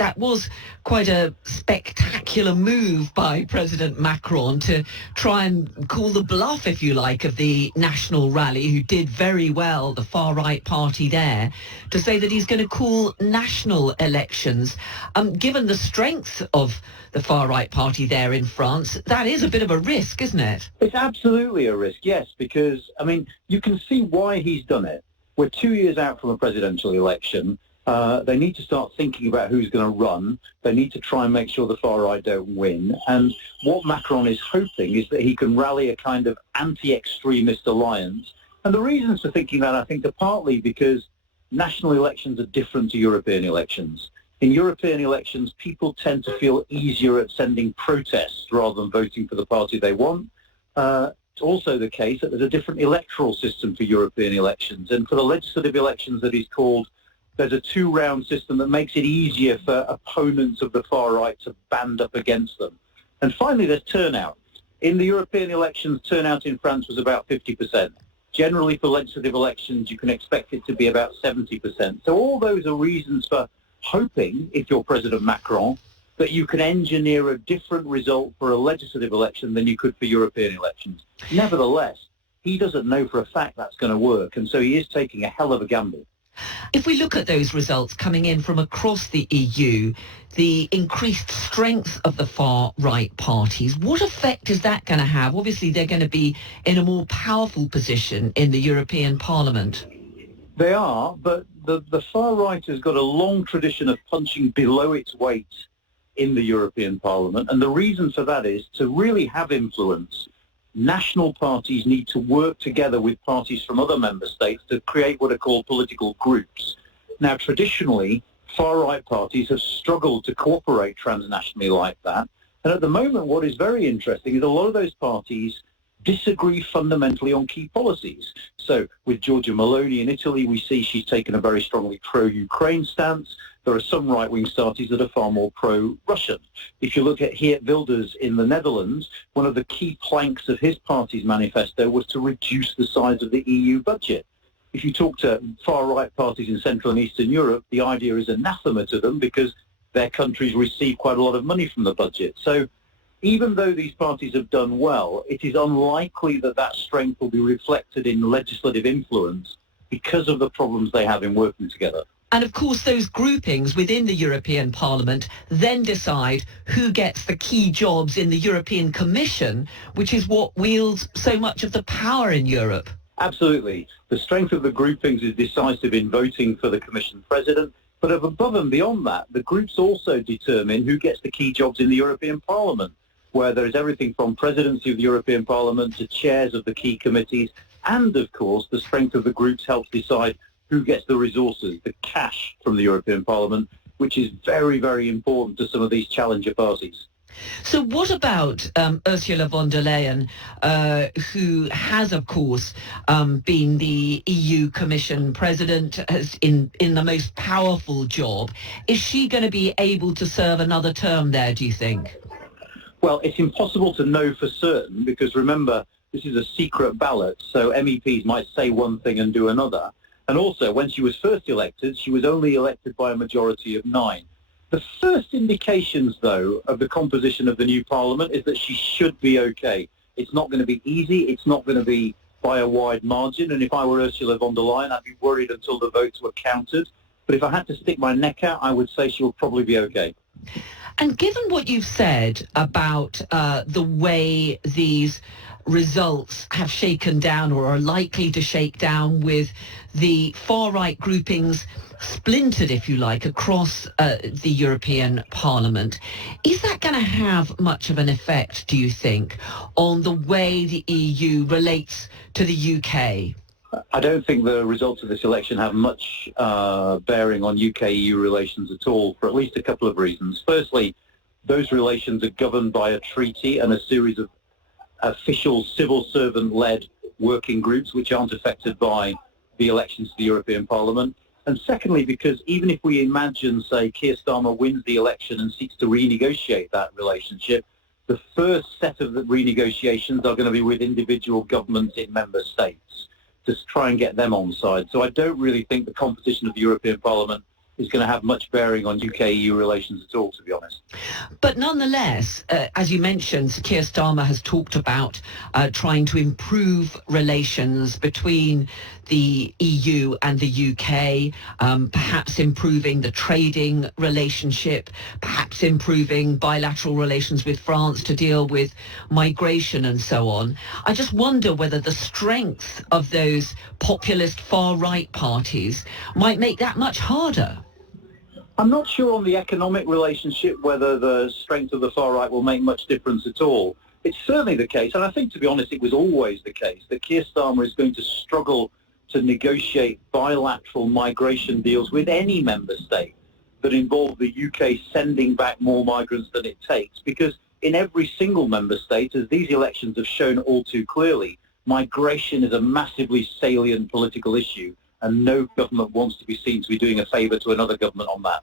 that was quite a spectacular move by President Macron to try and call the bluff, if you like, of the National Rally, who did very well, the far-right party there, to say that he's going to call national elections. Given the strength of the far-right party there in France, that is a bit of a risk, isn't it? It's absolutely a risk, yes, because, I mean, you can see why he's done it. We're 2 years out from a presidential election. They need to start thinking about who's going to run. They need to try and make sure the far right don't win. And what Macron is hoping is that he can rally a kind of anti-extremist alliance. And the reasons for thinking that, I think, are partly because national elections are different to European elections. In European elections, people tend to feel easier at sending protests rather than voting for the party they want. It's also the case that there's a different electoral system for European elections. And for the legislative elections that he's called, there's a two-round system that makes it easier for opponents of the far right to band up against them. And finally, there's turnout. In the European elections, turnout in France was about 50%. Generally, for legislative elections, you can expect it to be about 70%. So all those are reasons for hoping, if you're President Macron, that you can engineer a different result for a legislative election than you could for European elections. Nevertheless, he doesn't know for a fact that's going to work, and so he is taking a hell of a gamble. If we look at those results coming in from across the EU, the increased strength of the far-right parties, what effect is that going to have? Obviously, they're going to be in a more powerful position in the European Parliament. They are, but the far right has got a long tradition of punching below its weight in the European Parliament, and the reason for that is to really have influence. National parties need to work together with parties from other member states to create what are called political groups. Now, traditionally, far-right parties have struggled to cooperate transnationally like that. And at the moment, what is very interesting is a lot of those parties disagree fundamentally on key policies. So with Giorgia Meloni in Italy, we see she's taken a very strongly pro-Ukraine stance. There are some right-wing parties that are far more pro-Russian. If you look at Geert Wilders in the Netherlands, one of the key planks of his party's manifesto was to reduce the size of the EU budget. If you talk to far-right parties in Central and Eastern Europe, the idea is anathema to them because their countries receive quite a lot of money from the budget. So even though these parties have done well, it is unlikely that that strength will be reflected in legislative influence because of the problems they have in working together. And of course, those groupings within the European Parliament then decide who gets the key jobs in the European Commission, which is what wields so much of the power in Europe. Absolutely. The strength of the groupings is decisive in voting for the Commission President. But above and beyond that, the groups also determine who gets the key jobs in the European Parliament, where there is everything from presidency of the European Parliament to chairs of the key committees. And, of course, the strength of the groups helps decide who gets the resources, the cash from the European Parliament, which is very, very important to some of these challenger parties. So what about Ursula von der Leyen, who has, of course, been the EU Commission President in the most powerful job? Is she going to be able to serve another term there, do you think? Well, it's impossible to know for certain because, remember, this is a secret ballot, so MEPs might say one thing and do another. And also, when she was first elected, she was only elected by a majority of 9. The first indications, though, of the composition of the new parliament is that she should be okay. It's not going to be easy. It's not going to be by a wide margin. And if I were Ursula von der Leyen, I'd be worried until the votes were counted. But if I had to stick my neck out, I would say she will probably be okay. And given what you've said about the way these results have shaken down or are likely to shake down with the far-right groupings splintered, if you like, across the European Parliament, is that going to have much of an effect, do you think, on the way the EU relates to the UK? I don't think the results of this election have much bearing on UK-EU relations at all, for at least a couple of reasons. Firstly, those relations are governed by a treaty and a series of official civil servant-led working groups which aren't affected by the elections to the European Parliament. And secondly, because even if we imagine, say, Keir Starmer wins the election and seeks to renegotiate that relationship, the first set of the renegotiations are going to be with individual governments in member states to try and get them on side. So I don't really think the composition of the European Parliament is going to have much bearing on UK-EU relations at all, to be honest. But nonetheless, as you mentioned, Keir Starmer has talked about trying to improve relations between the EU and the UK, perhaps improving the trading relationship, perhaps improving bilateral relations with France to deal with migration and so on. I just wonder whether the strength of those populist far-right parties might make that much harder. I'm not sure on the economic relationship whether the strength of the far right will make much difference at all. It's certainly the case, and I think, to be honest, it was always the case, that Keir Starmer is going to struggle to negotiate bilateral migration deals with any member state that involve the UK sending back more migrants than it takes, because in every single member state, as these elections have shown all too clearly, migration is a massively salient political issue, and no government wants to be seen to be doing a favour to another government on that.